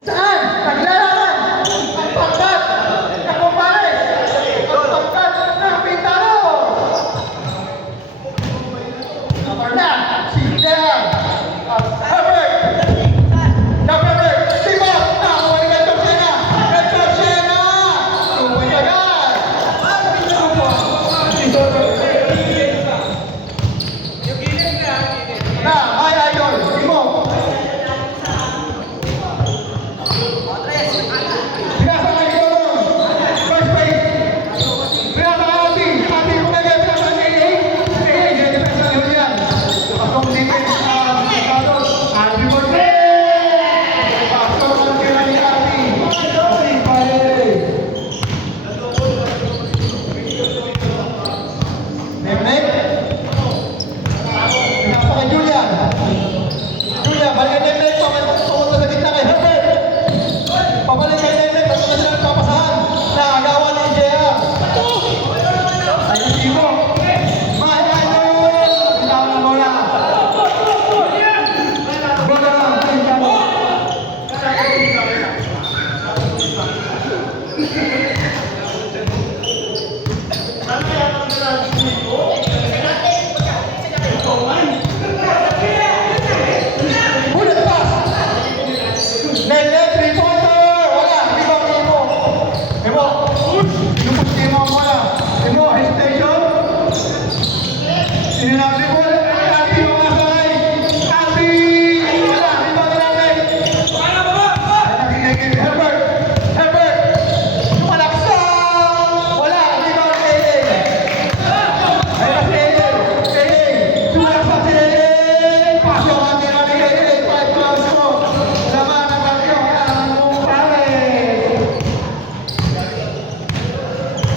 Saan? Naglalaman! Ang pangkat! Na kumpare! Ang pangkat ng Pintano! Number na, si Jam! At Herbert! Herbert! Timot! Nakakuha ni Edgar Sena! Edgar Sena! Tupay agad! Na, my idol! Timot!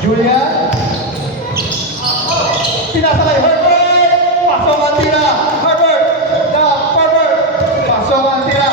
Julia, pinasakay Herbert, pasok ang tira, Herbert, pasok ang tira.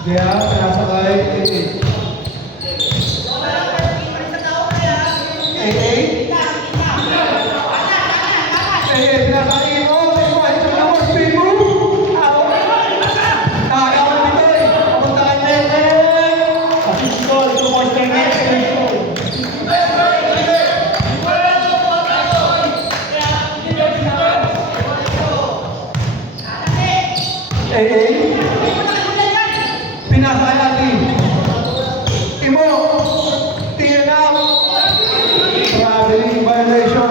Dia pinasakay pinasakay mo pinasakay natin Imo tingin out traveling violation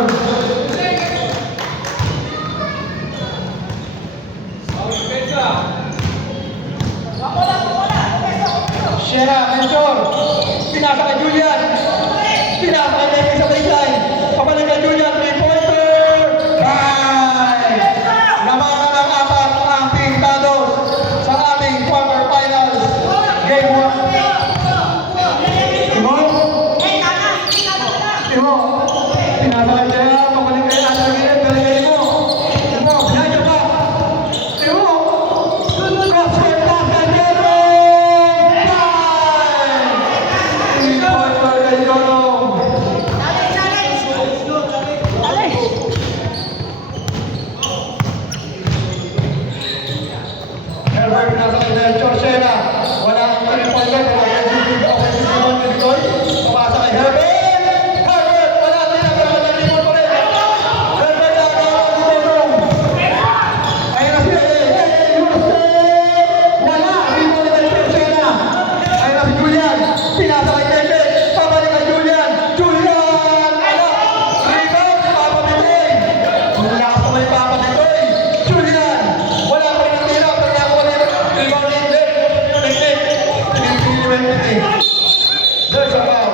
Shera Mentor pinasakay Julian pinasakay Nemi sa baseline pabalik kay Julian 3-pointer bye namakan ng apat ang Pintados sa ating quarterfinals game 1 Imo pinasakay siya pabalik kay Adrian galing kay Imo binaya pa Imo crossfire pass kay Jerome three-pointer kay Jerome Herbert pinasakay kay Georgina wala ang 3-pointer pumasa kay Herbert wala din ang pinakita ni Mo Herbert ayun na siya wala Imo na kay Georgina ayun na si Julian pinasa kay Kevin pabalik kay Julian rebound Papa Bitoy lakas pa may Papa Bitoy Julian wala pa rin ang tira pero nakuha niya rebound there's a foul.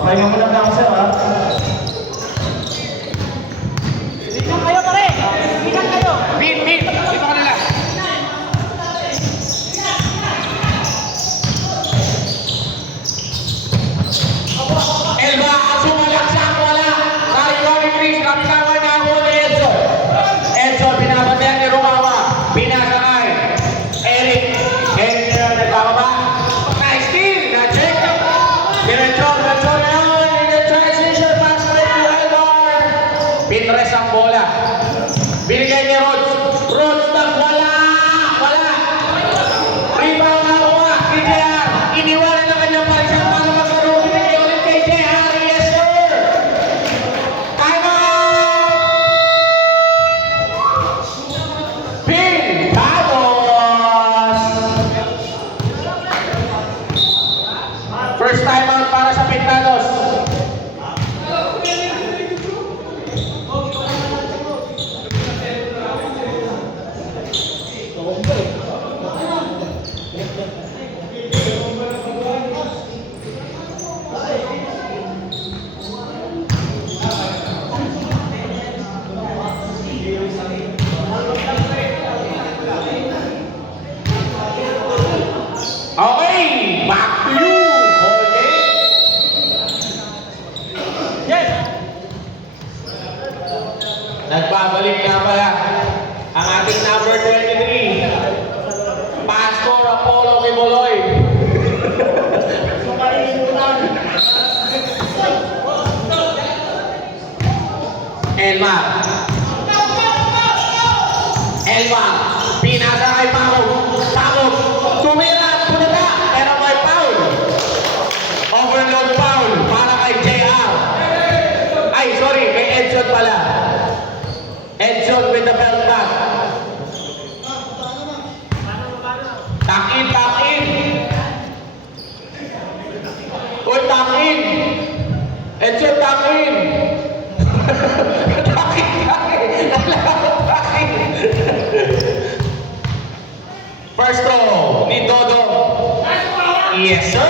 Papahinga mo lang lang, sir, ha? Bilang kayo pare! Bilang kayo! Bin! Dito ka na lang. Elba, sumalaksak, wala. Tayo ni Chris, kapitawa niya ako ni Edson. Edson, binabantayan ni Rumawa. Binasakay. Eric, nagpapaba. Nice steal, na-check. Diretso na yun. In the transition, pass play to Elbar. Pinres ang bola. Binigay ni Rods. Rods, wala. Rebound na kuha. KJR, iniwanan na kanyang parisan para magkaroon. Binigay ulit kay JR. Yes, sir. Time out. Pin. Tapos. First time out para sa Pintados. Okay, back to you. Okay. Yes. Nagbabalik nga pala ang ating number 23, Pastor Apollo Kimoloy. Elma, pinasa kay Pao. Tumira, punata, pero may foul. Overload foul para kay JR. Ay, sorry, kay Edson pala. Edson with the belt back. Tuck in. Uy, tuck in. Edson, tuck in. Tuck in. First throw ni Dodo. Yes, sir.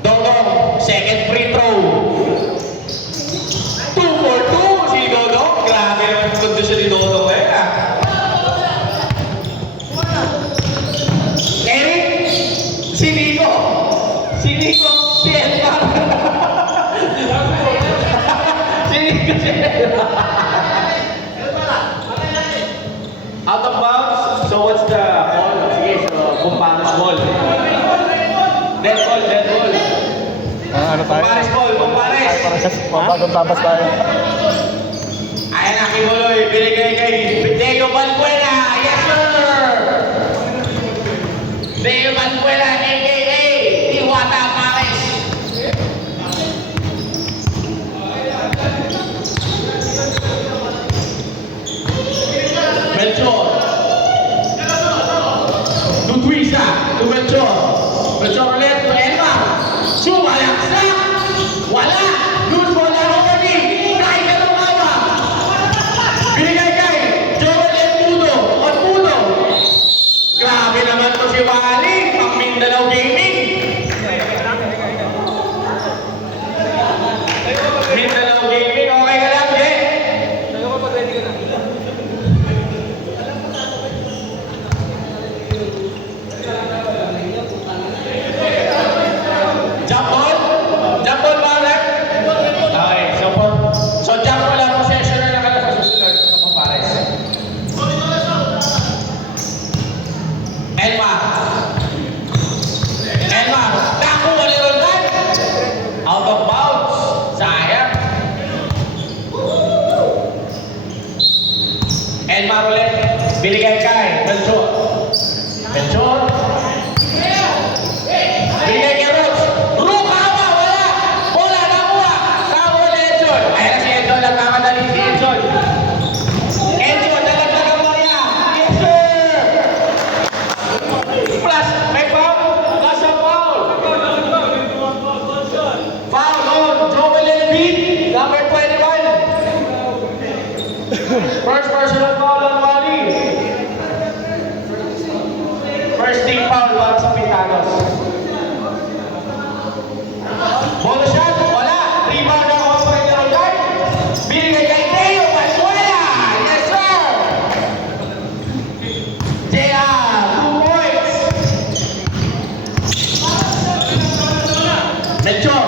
Dodo, second free throw. 2 for 2 si Dodo. Grabe naman yung kondisyon ni Dodo. Eric, si Nico. Si Elma. Si Nico. Out of bounds. So what's the call? Sige, so Kumpares ball. Dead ball. Ano tayo? Kumpares. Bagong tabas tayo. Ayan na, Kimuloy. Binigay kay Diego Valbuena. Yes, sir! Diego Valbuena, a.k.a. Diwata Pares. Melchor. Dutuisa to Melchor. Melchor ulit to Elma. Sumalaksak. Wala. Lose ball na Rocky. Kahit na lumawa. Binigay kay Joel Otmudo. Grabe naman to si Wally. Pang Mindanao Gaming. Mindanao Gaming. Okay ka lang, Jen? Jump ball ba ulit? Okay, so jump ball ang possession na nakala sa susunod sa Kumpares. Elma, naku, walirulgan. Out of bounds. Sayang. Elma ulit. Binigay kay Melchor. Binigay kay Rods. Rukawa, wala. Bola, nakuha. Tawon ni Edson. Ayan na si Edson. Nagkamadali si Edson. Nalaglagan mo niya. Yes, sir. Plus, may foul. Plus a foul. Foul on Joel Embiid, number 21. First personal foul on Wally. First team foul para Pintados. Bonus shot, wala. Rebound ang operator on guard. Binigay kay Teo Pascuala. Yes, sir. JR, 2 points. Melchor.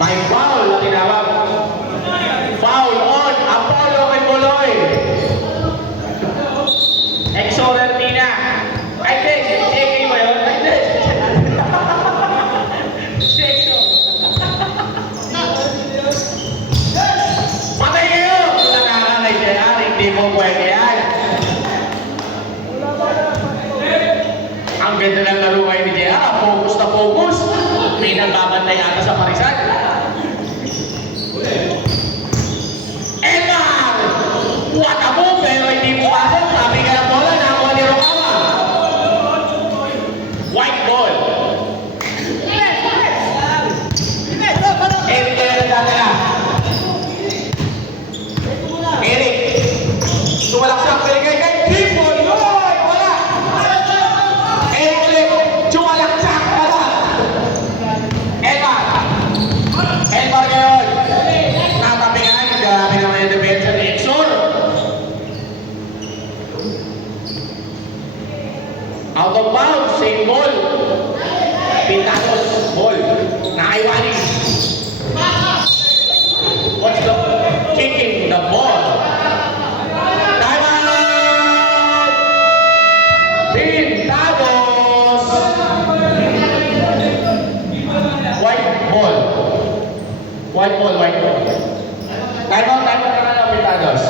May foul na tinawag. Foul on Apollo Reboloy. Exorer Tina. Ay, hindi. JK ba yun? Ay, hindi. Sexo. Patay kayo! Nakakakay JR. Hindi mo pwede yan. Ang ganda ng laro kayo ni JR. Focus na focus. May nagbabantay ata sa parisan. Emar! What a move! Pero hindi mo pasok. Sabi ka ng bola, nakuha ni Rokawa. White ball. Eric kaya nagdadala. Eric. Sumalaksak. Binigay kay Triple. Yoy! Wala! Eric ulit. Sumalaksak. Wala! Elmar. Elmar ngayon. Natapingan. Grabe naman yung depensa ni Exor. Out of bounds. Same ball. Pintados. Ball. Nakaiwanin. What's the kicking the ball? Time out! Pintados. White ball. White ball, white ball. Time out na lang, Pintados.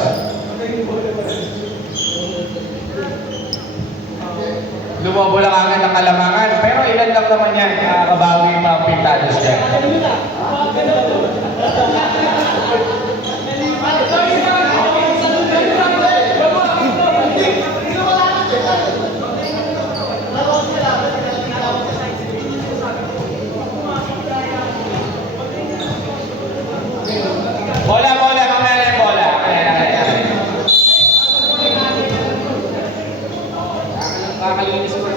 Lumobo lang agad ang kalamangan, pero ilan lang naman yan, nakakabawi yung mga Pintados dyan. Bola, bola, mamaya na yung bola. Kakalinis ko.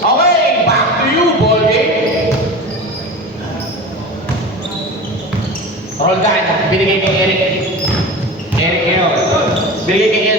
Okay, back to you, ball game. Roll down, binigay kay Eric. Eric ngayon. Binigay kay